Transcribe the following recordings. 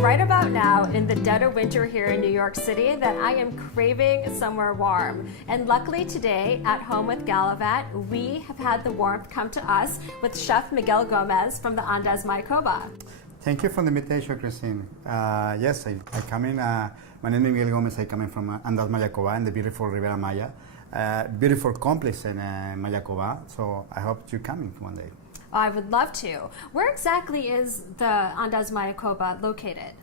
right about now in the dead of winter here in New York City that I am craving somewhere warm. And luckily today at Home with Galavante, we have had the warmth come to us with Chef Miguel Gomez from the Andaz Mayakoba. Thank you for the invitation, Christine. Yes, I come in. My name is Miguel Gomez. I come in from Andaz Mayakoba in the beautiful Riviera Maya, beautiful complex in Mayakoba. So I hope you come in one day. I would love to. Where exactly is the Andaz Mayakoba located?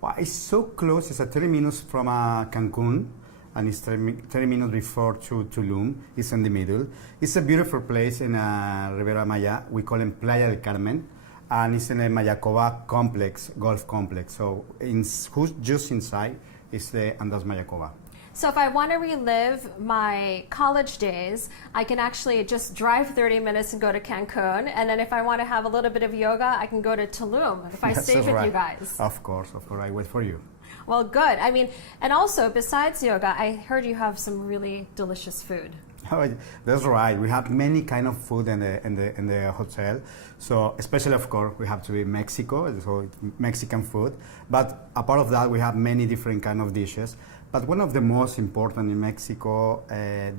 Well, it's so close. It's 30 minutes from Cancun, and it's 30 minutes before to Tulum. It's in the middle. It's a beautiful place in Riviera Maya. We call it Playa del Carmen, and it's in a Mayakoba complex, golf complex. So just inside is the Andaz Mayakoba. So if I want to relive my college days, I can actually just drive 30 minutes and go to Cancun. And then if I want to have a little bit of yoga, I can go to Tulum if I stay with you guys. Of course, I wait for you. Well, good. I mean, and also besides yoga, I heard you have some really delicious food. Oh, that's right. We have many kind of food in the hotel. So especially, of course, we have to be Mexico, so Mexican food. But apart of that, we have many different kind of dishes. But one of the most important in Mexico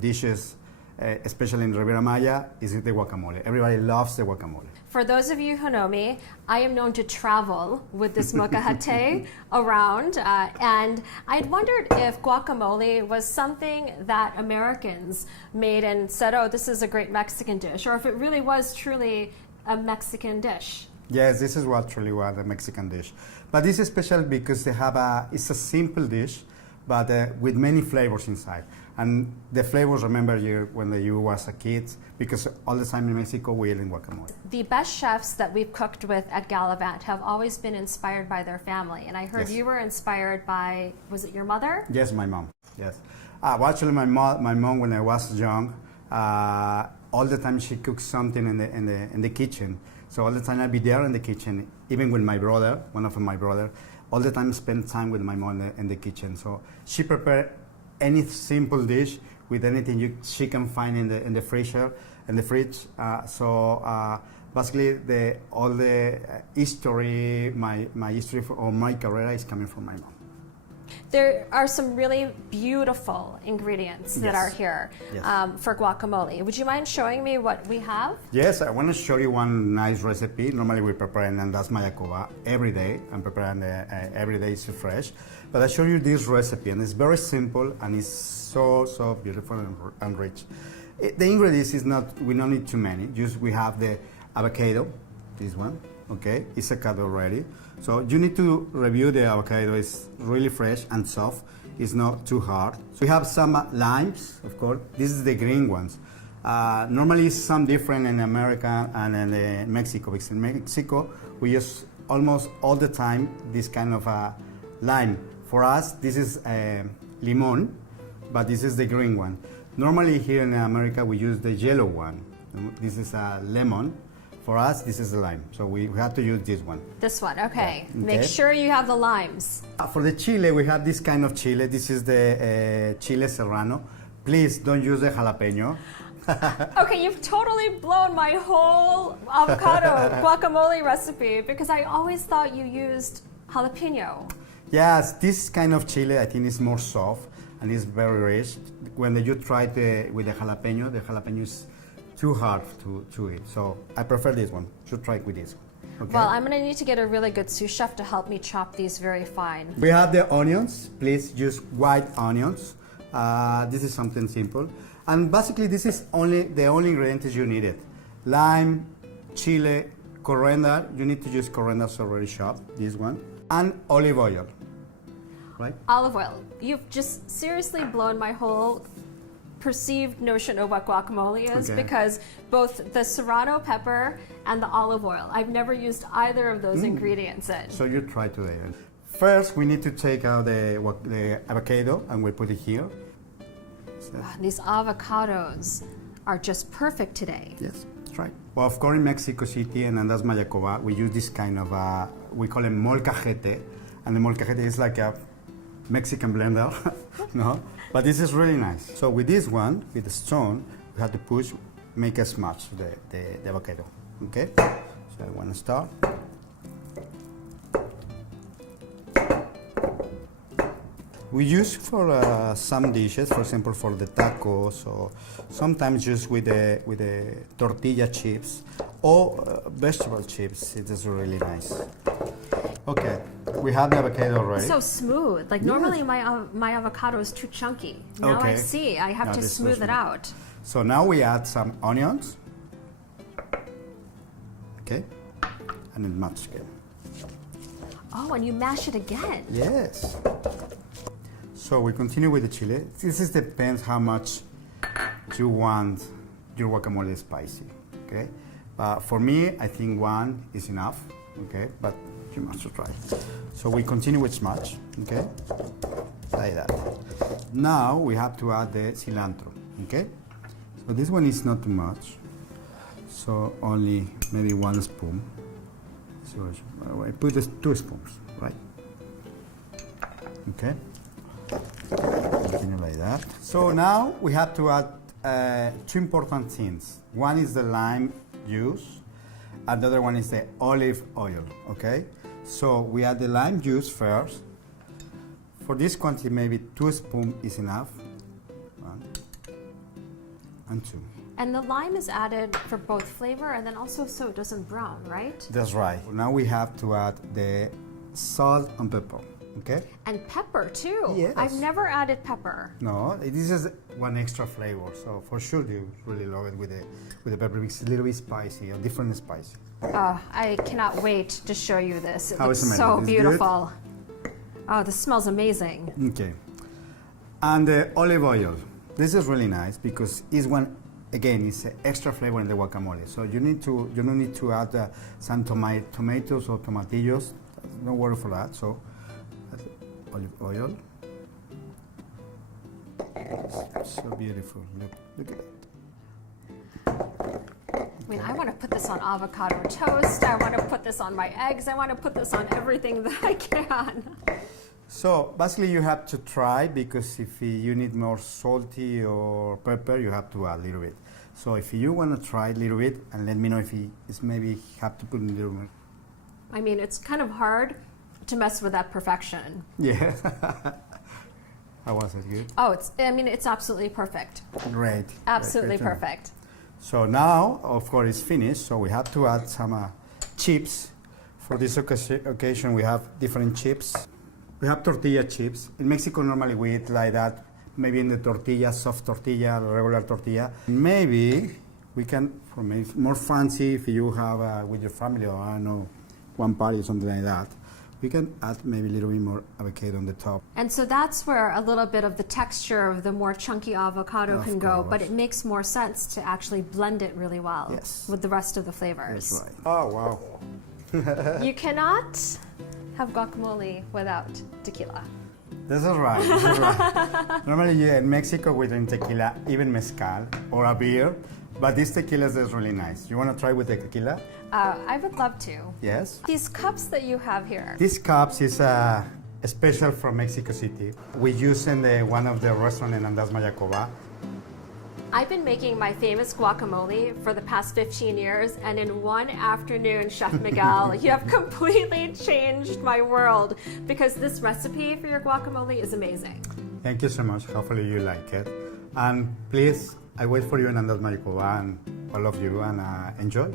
dishes, especially in Riviera Maya, is the guacamole. Everybody loves the guacamole. For those of you who know me, I am known to travel with this molcajete around, and I'd wondered if guacamole was something that Americans made and said, oh, this is a great Mexican dish, or if it really was truly a Mexican dish. Yes, this is what truly was a Mexican dish. But this is special because they have it's a simple dish, but with many flavors inside. And the flavors, remember you when you was a kid, because all the time in Mexico we eat guacamole. The best chefs that we've cooked with at Galavante have always been inspired by their family. And I heard you were inspired by, was it your mother? Yes, my mom, yes. Well, actually my mom when I was young, all the time she cooks something in the kitchen. So all the time I'd be there in the kitchen, even with my brother, one of my brothers, all the time spend time with my mom in the kitchen. So she prepared any simple dish with anything she can find in the freezer, in the fridge. Basically, all the history, my history or my career is coming from my mom. There are some really beautiful ingredients that are here for guacamole. Would you mind showing me what we have? Yes, I want to show you one nice recipe. Normally we prepare in Andaz Mayakoba every day. I'm preparing every day, it's fresh. But I show you this recipe, and it's very simple, and it's so beautiful and rich. The ingredients is not, we don't need too many. Just we have the avocado, this one, okay? It's cut already. So you need to review the avocado. It's really fresh and soft. It's not too hard. So we have some limes, of course. This is the green ones. Normally it's some different in America and in Mexico, because in Mexico we use almost all the time this kind of lime. For us, this is limon, but this is the green one. Normally here in America we use the yellow one. This is a lemon. For us, this is the lime, so we have to use this one. This one, okay. Make sure you have the limes. For the chile, we have this kind of chile. This is the chile Serrano. Please don't use the jalapeño. Okay, you've totally blown my whole avocado guacamole recipe because I always thought you used jalapeno. Yes, this kind of chile I think is more soft and it's very rich. When you try with the jalapeno is too hard to eat. So I prefer this one. Should try it with this one. Okay? Well, I'm going to need to get a really good sous chef to help me chop these very fine. We have the onions. Please use white onions. This is something simple. And basically this is the only ingredients you needed. Lime, chile, coriander. You need to use coriander already chopped, this one. And olive oil. Right? Olive oil. You've just seriously blown my whole perceived notion of what guacamole is because both the Serrano pepper and the olive oil, I've never used either of those ingredients in. So you try today. First, we need to take out the avocado and we put it here. So. These avocados are just perfect today. Yes, that's right. Well, of course, in Mexico City and Andaz Mayakoba, we use this kind of, we call it molcajete. And the molcajete is like a Mexican blender, no? But this is really nice. So with this one, with the stone, we have to push, make a smash the avocado, okay? So I want to start. We use for some dishes, for example, for the tacos, or sometimes just with the tortilla chips or vegetable chips. It is really nice. Okay, we have the avocado already. So smooth. Like normally my avocado is too chunky. Now I Okay. see. I have Now to this is smooth it smooth. out. So now we add some onions. Okay, and then mash again. Oh, and you mash it again. Yes. So we continue with the chili. This is depends how much you want your guacamole spicy. Okay, for me, I think one is enough. Okay, but you must try. So we continue with smash. Okay, like that. Now we have to add the cilantro. Okay, so this one is not too much. So only maybe 1 spoon. So I put this 2 spoons, right? Okay. Continue like that. So now we have to add 2 important things. One is the lime juice, and the other one is the olive oil. Okay. So we add the lime juice first. For this quantity, maybe 2 spoons is enough. 1 and 2. And the lime is added for both flavor and then also so it doesn't brown, right? That's right. Now we have to add the salt and pepper. Okay. And pepper too. Yes. I've never added pepper. No, this is one extra flavor. So for sure you really love it with the pepper. It's a little bit spicy, or different spicy. Oh, I cannot wait to show you this. It How looks is it so made? Is it beautiful. Oh, this smells amazing. Okay. And the olive oil. This is really nice because it's one. Again, it's an extra flavor in the guacamole. So you don't need to add some tomatoes or tomatillos. No worry for that. So olive oil. So beautiful. Look at it. I mean, I want to put this on avocado toast. I want to put this on my eggs. I want to put this on everything that I can. So basically you have to try, because if you need more salty or pepper, you have to add a little bit. So if you want to try a little bit, and let me know if it's maybe have to put a little bit. I mean, it's kind of hard to mess with that perfection. Yeah. How was it? Good? Oh, it's absolutely perfect. Great. Absolutely Great. perfect. So now, of course, it's finished. So we have to add some chips. For this occasion, we have different chips. We have tortilla chips. In Mexico, normally we eat like that, maybe in the tortilla, soft tortilla, regular tortilla. Maybe we can, for maybe more fancy, if you have with your family, or I don't know, one party or something like that, we can add maybe a little bit more avocado on the top. And so that's where a little bit of the texture of the more chunky avocado Of can go, course. but it makes more sense to actually blend it really well Yes. with the rest of the flavors. That's right. Oh, wow. You cannot have guacamole without tequila. This is right. This is right. Normally, in Mexico, we drink tequila, even mezcal or a beer. But this tequila is really nice. You want to try with the tequila? I would love to. Yes. These cups that you have here. These cups is a special from Mexico City. We use in one of the restaurants in Andaz Mayakoba. I've been making my famous guacamole for the past 15 years, and in one afternoon, Chef Miguel, you have completely changed my world, because this recipe for your guacamole is amazing. Thank you so much. Hopefully you like it. And please, I wait for you in Andaz Mayakoba, and all of you, and enjoy.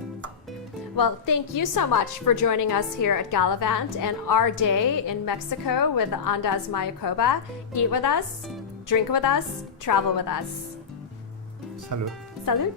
Well, thank you so much for joining us here at Galavante and our day in Mexico with Andaz Mayakoba. Eat with us, drink with us, travel with us. Salud. Salud.